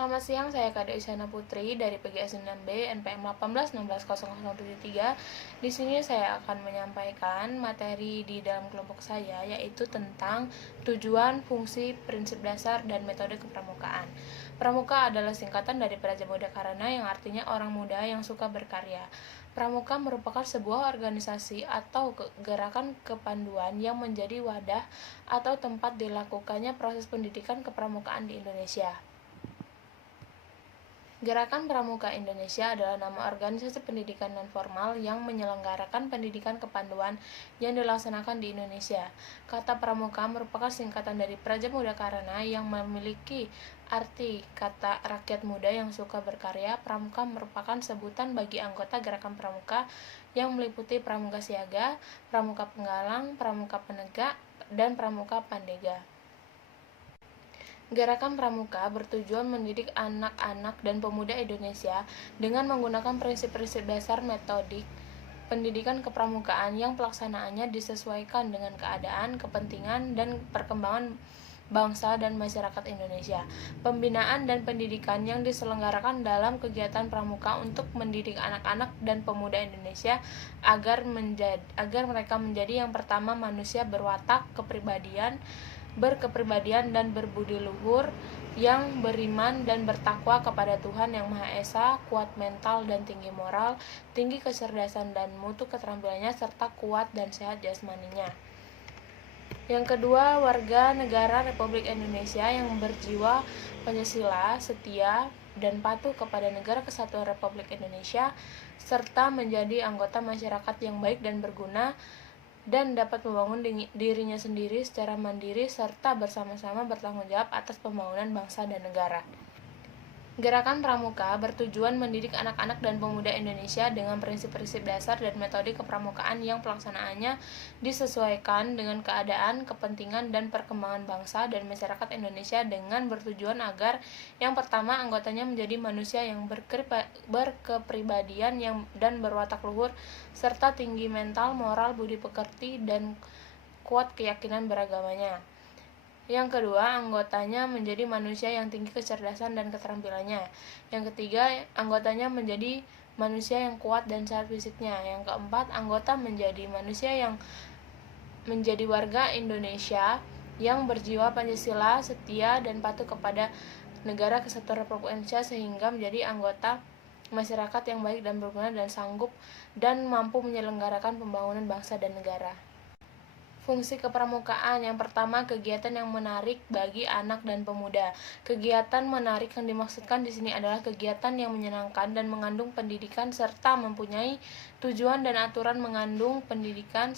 Selamat siang, saya Kade Isyana Putri dari PGS 9B NPM 18160073. Di sini saya akan menyampaikan materi di dalam kelompok saya, yaitu tentang tujuan, fungsi, prinsip dasar, dan metode kepramukaan. Pramuka adalah singkatan dari Praja Muda Karana yang artinya orang muda yang suka berkarya. Pramuka merupakan sebuah organisasi atau gerakan kepanduan yang menjadi wadah atau tempat dilakukannya proses pendidikan kepramukaan di Indonesia. Gerakan Pramuka Indonesia adalah nama organisasi pendidikan non-formal yang menyelenggarakan pendidikan kepanduan yang dilaksanakan di Indonesia. Kata Pramuka merupakan singkatan dari Praja Muda Karana yang memiliki arti kata rakyat muda yang suka berkarya. Pramuka merupakan sebutan bagi anggota gerakan Pramuka yang meliputi Pramuka Siaga, Pramuka Penggalang, Pramuka Penegak, dan Pramuka Pandega. Gerakan Pramuka bertujuan mendidik anak-anak dan pemuda Indonesia dengan menggunakan prinsip-prinsip dasar metodik pendidikan kepramukaan yang pelaksanaannya disesuaikan dengan keadaan, kepentingan, dan perkembangan bangsa dan masyarakat Indonesia. Pembinaan dan pendidikan yang diselenggarakan dalam kegiatan pramuka untuk mendidik anak-anak dan pemuda Indonesia agar mereka menjadi yang pertama manusia berwatak berkepribadian dan berbudi luhur, yang beriman dan bertakwa kepada Tuhan Yang Maha Esa, kuat mental dan tinggi moral, tinggi kecerdasan dan mutu keterampilannya, serta kuat dan sehat jasmaninya. Yang kedua, warga negara Republik Indonesia yang berjiwa Pancasila, setia, dan patuh kepada Negara Kesatuan Republik Indonesia, serta menjadi anggota masyarakat yang baik dan berguna, dan dapat membangun dirinya sendiri secara mandiri serta bersama-sama bertanggung jawab atas pembangunan bangsa dan negara. Gerakan Pramuka bertujuan mendidik anak-anak dan pemuda Indonesia dengan prinsip-prinsip dasar dan metode kepramukaan yang pelaksanaannya disesuaikan dengan keadaan, kepentingan, dan perkembangan bangsa dan masyarakat Indonesia dengan bertujuan agar yang pertama anggotanya menjadi manusia yang berkepribadian dan berwatak luhur serta tinggi mental, moral, budi pekerti, dan kuat keyakinan beragamanya. Yang kedua, anggotanya menjadi manusia yang tinggi kecerdasan dan keterampilannya. Yang ketiga, anggotanya menjadi manusia yang kuat dan sehat fisiknya. Yang keempat, anggota menjadi manusia yang menjadi warga Indonesia yang berjiwa Pancasila, setia, dan patuh kepada Negara Kesatuan Republik Indonesia sehingga menjadi anggota masyarakat yang baik dan berguna dan sanggup dan mampu menyelenggarakan pembangunan bangsa dan negara. Fungsi kepramukaan yang pertama, kegiatan yang menarik bagi anak dan pemuda. Kegiatan menarik yang dimaksudkan di sini adalah kegiatan yang menyenangkan dan mengandung pendidikan serta mempunyai tujuan dan aturan mengandung pendidikan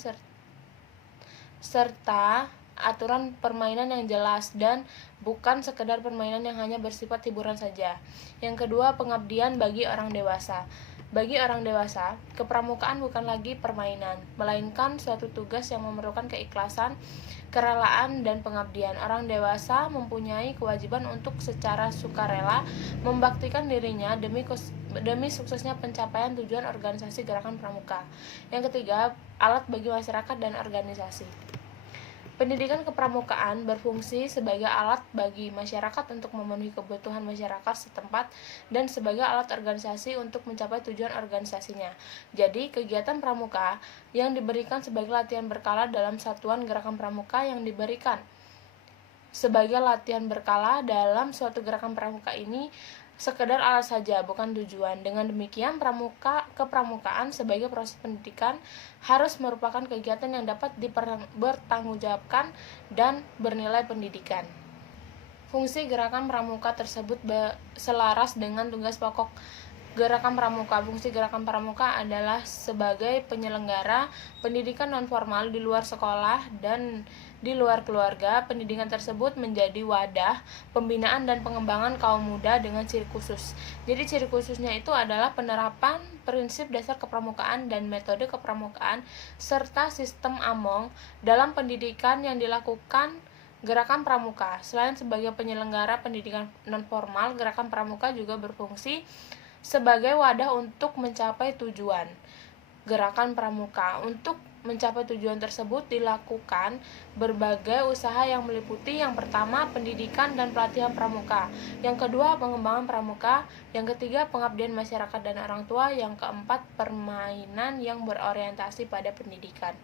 serta aturan permainan yang jelas dan bukan sekedar permainan yang hanya bersifat hiburan saja. Yang kedua, pengabdian bagi orang dewasa. Bagi orang dewasa, kepramukaan bukan lagi permainan, melainkan suatu tugas yang memerlukan keikhlasan, kerelaan, dan pengabdian. Orang dewasa mempunyai kewajiban untuk secara sukarela membaktikan dirinya demi suksesnya pencapaian tujuan organisasi gerakan pramuka. Yang ketiga, alat bagi masyarakat dan organisasi. Pendidikan kepramukaan berfungsi sebagai alat bagi masyarakat untuk memenuhi kebutuhan masyarakat setempat dan sebagai alat organisasi untuk mencapai tujuan organisasinya. Jadi, kegiatan pramuka yang diberikan sebagai latihan berkala dalam satuan gerakan pramuka yang diberikan sebagai latihan berkala dalam suatu gerakan pramuka ini sekedar alat saja, bukan tujuan. Dengan demikian, kepramukaan sebagai proses pendidikan harus merupakan kegiatan yang dapat dipertanggungjawabkan dan bernilai pendidikan. Fungsi gerakan pramuka tersebut selaras dengan tugas pokok gerakan pramuka. Fungsi gerakan pramuka adalah sebagai penyelenggara pendidikan non-formal di luar sekolah dan di luar keluarga. Pendidikan tersebut menjadi wadah pembinaan dan pengembangan kaum muda dengan ciri khusus. Jadi ciri khususnya itu adalah penerapan prinsip dasar kepramukaan dan metode kepramukaan serta sistem AMONG dalam pendidikan yang dilakukan gerakan pramuka. Selain sebagai penyelenggara pendidikan non-formal, gerakan pramuka juga berfungsi sebagai wadah untuk mencapai tujuan gerakan pramuka. Untuk mencapai tujuan tersebut dilakukan berbagai usaha yang meliputi yang pertama pendidikan dan pelatihan pramuka, yang kedua pengembangan pramuka, yang ketiga pengabdian masyarakat dan orang tua, yang keempat permainan yang berorientasi pada pendidikan.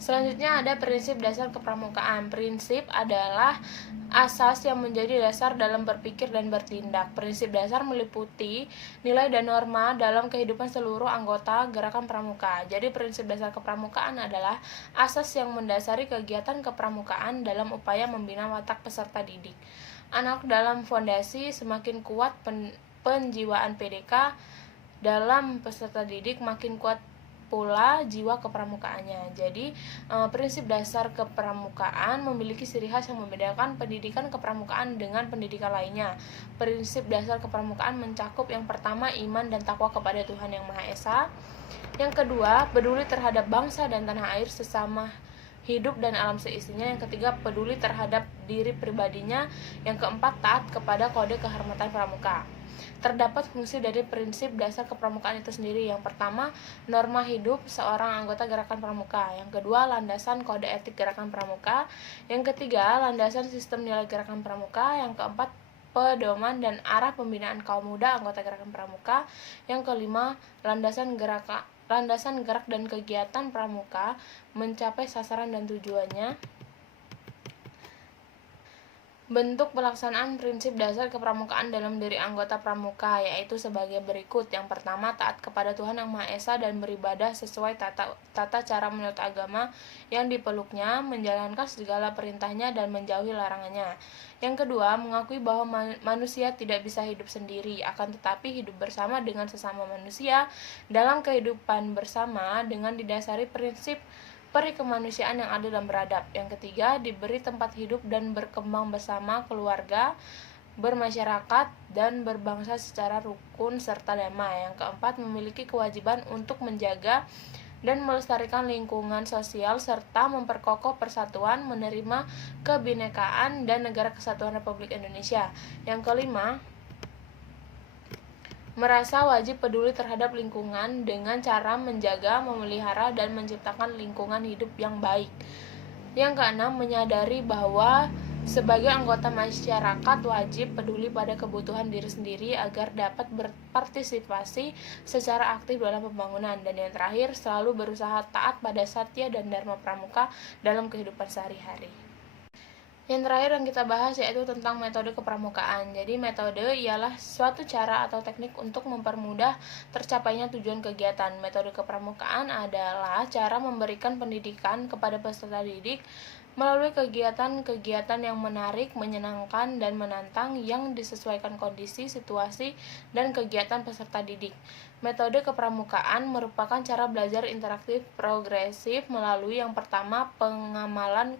Selanjutnya ada prinsip dasar kepramukaan. Prinsip adalah asas yang menjadi dasar dalam berpikir dan bertindak. Prinsip dasar meliputi nilai dan norma dalam kehidupan seluruh anggota gerakan pramuka. Jadi prinsip dasar kepramukaan adalah asas yang mendasari kegiatan kepramukaan dalam upaya membina watak peserta didik. Anak dalam fondasi semakin kuat penjiwaan PDK dalam peserta didik, makin kuat pula jiwa kepramukaannya. Jadi prinsip dasar kepramukaan memiliki ciri khas yang membedakan pendidikan kepramukaan dengan pendidikan lainnya. Prinsip dasar kepramukaan mencakup yang pertama iman dan takwa kepada Tuhan Yang Maha Esa, yang kedua peduli terhadap bangsa dan tanah air sesama hidup dan alam seisinya, yang ketiga peduli terhadap diri pribadinya, yang keempat taat kepada kode kehormatan pramuka. Terdapat fungsi dari prinsip dasar kepramukaan itu sendiri. Yang pertama, norma hidup seorang anggota gerakan pramuka. Yang kedua, landasan kode etik gerakan pramuka. Yang ketiga, landasan sistem nilai gerakan pramuka. Yang keempat, pedoman dan arah pembinaan kaum muda anggota gerakan pramuka. Yang kelima, landasan gerak dan kegiatan pramuka mencapai sasaran dan tujuannya. Bentuk pelaksanaan prinsip dasar kepramukaan dalam diri anggota pramuka yaitu sebagai berikut. Yang pertama, taat kepada Tuhan Yang Maha Esa dan beribadah sesuai tata cara menurut agama yang dipeluknya, menjalankan segala perintahnya dan menjauhi larangannya. Yang kedua, mengakui bahwa manusia tidak bisa hidup sendiri, akan tetapi hidup bersama dengan sesama manusia dalam kehidupan bersama dengan didasari prinsip peri kemanusiaan yang adil dan beradab. Yang ketiga, diberi tempat hidup dan berkembang bersama keluarga, bermasyarakat, dan berbangsa secara rukun serta damai. Yang keempat, memiliki kewajiban untuk menjaga dan melestarikan lingkungan sosial serta memperkokoh persatuan, menerima kebinekaan dan negara kesatuan Republik Indonesia. Yang kelima, merasa wajib peduli terhadap lingkungan dengan cara menjaga, memelihara, dan menciptakan lingkungan hidup yang baik. Yang keenam, menyadari bahwa sebagai anggota masyarakat wajib peduli pada kebutuhan diri sendiri agar dapat berpartisipasi secara aktif dalam pembangunan. Dan yang terakhir, selalu berusaha taat pada satya dan dharma pramuka dalam kehidupan sehari-hari. Yang terakhir yang kita bahas yaitu tentang metode kepramukaan. Jadi metode ialah suatu cara atau teknik untuk mempermudah tercapainya tujuan kegiatan. Metode kepramukaan adalah cara memberikan pendidikan kepada peserta didik melalui kegiatan-kegiatan yang menarik, menyenangkan, dan menantang yang disesuaikan kondisi, situasi, dan kegiatan peserta didik. Metode kepramukaan merupakan cara belajar interaktif progresif melalui yang pertama pengamalan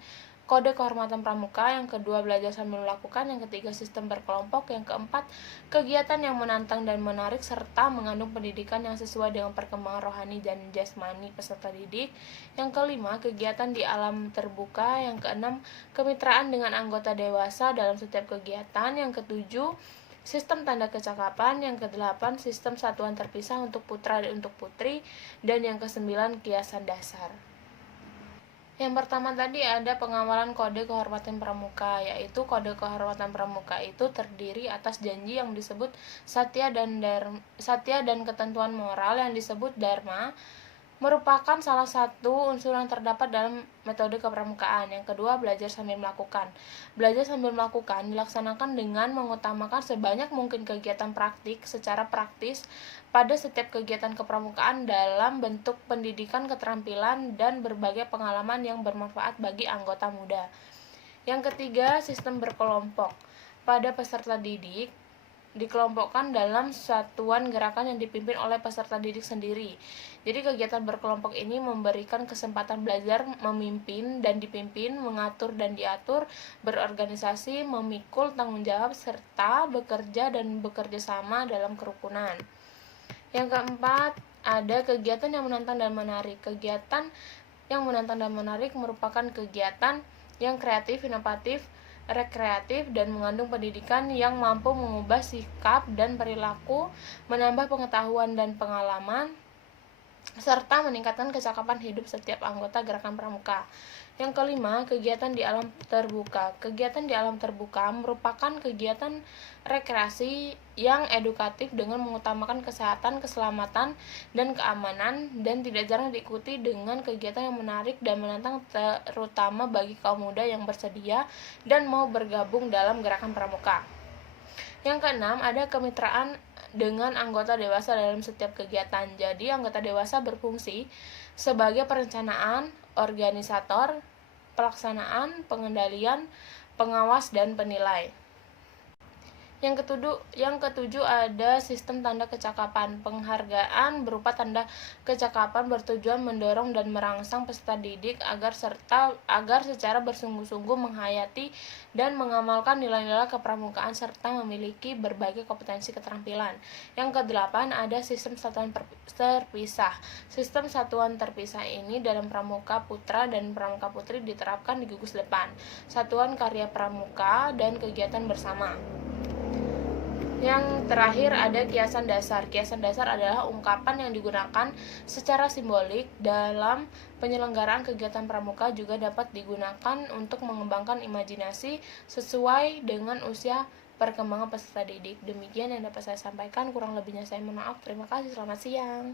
kode kehormatan pramuka, yang kedua belajar sambil melakukan, yang ketiga sistem berkelompok, yang keempat kegiatan yang menantang dan menarik serta mengandung pendidikan yang sesuai dengan perkembangan rohani dan jasmani peserta didik, yang kelima kegiatan di alam terbuka, yang keenam kemitraan dengan anggota dewasa dalam setiap kegiatan, yang ketujuh sistem tanda kecakapan, yang kedelapan sistem satuan terpisah untuk putra dan untuk putri, dan yang kesembilan kiasan dasar. Yang pertama tadi ada pengawalan kode kehormatan pramuka, yaitu kode kehormatan pramuka itu terdiri atas janji yang disebut satya dan ketentuan moral yang disebut dharma, merupakan salah satu unsur yang terdapat dalam metode kepramukaan. Yang kedua, belajar sambil melakukan. Belajar sambil melakukan dilaksanakan dengan mengutamakan sebanyak mungkin kegiatan praktik secara praktis pada setiap kegiatan kepramukaan dalam bentuk pendidikan keterampilan dan berbagai pengalaman yang bermanfaat bagi anggota muda. Yang ketiga, sistem berkelompok. Pada peserta didik dikelompokkan dalam satuan gerakan yang dipimpin oleh peserta didik sendiri. Jadi kegiatan berkelompok ini memberikan kesempatan belajar memimpin dan dipimpin, mengatur dan diatur, berorganisasi, memikul tanggung jawab, serta bekerja dan bekerja sama dalam kerukunan. Yang keempat, ada kegiatan yang menantang dan menarik. Kegiatan yang menantang dan menarik merupakan kegiatan yang kreatif, inovatif, rekreatif, dan mengandung pendidikan yang mampu mengubah sikap dan perilaku, menambah pengetahuan dan pengalaman, serta meningkatkan kecakapan hidup setiap anggota gerakan pramuka. Yang kelima, kegiatan di alam terbuka. Kegiatan di alam terbuka merupakan kegiatan rekreasi yang edukatif dengan mengutamakan kesehatan, keselamatan, dan keamanan, dan tidak jarang diikuti dengan kegiatan yang menarik dan menantang, terutama bagi kaum muda yang bersedia dan mau bergabung dalam gerakan pramuka. Yang keenam, ada kemitraan dengan anggota dewasa dalam setiap kegiatan. Jadi, anggota dewasa berfungsi sebagai perencanaan, organisator, pelaksanaan, pengendalian, pengawas, dan penilai. Yang ketujuh ada sistem tanda kecakapan. Penghargaan berupa tanda kecakapan bertujuan mendorong dan merangsang peserta didik agar secara bersungguh-sungguh menghayati dan mengamalkan nilai-nilai kepramukaan serta memiliki berbagai kompetensi keterampilan. Yang kedelapan ada sistem satuan terpisah. Sistem satuan terpisah ini dalam pramuka putra dan pramuka putri diterapkan di gugus depan, satuan karya pramuka, dan kegiatan bersama. Yang terakhir ada kiasan dasar. Kiasan dasar adalah ungkapan yang digunakan secara simbolik dalam penyelenggaraan kegiatan pramuka, juga dapat digunakan untuk mengembangkan imajinasi sesuai dengan usia perkembangan peserta didik. Demikian yang dapat saya sampaikan, kurang lebihnya saya mohon maaf. Terima kasih, selamat siang.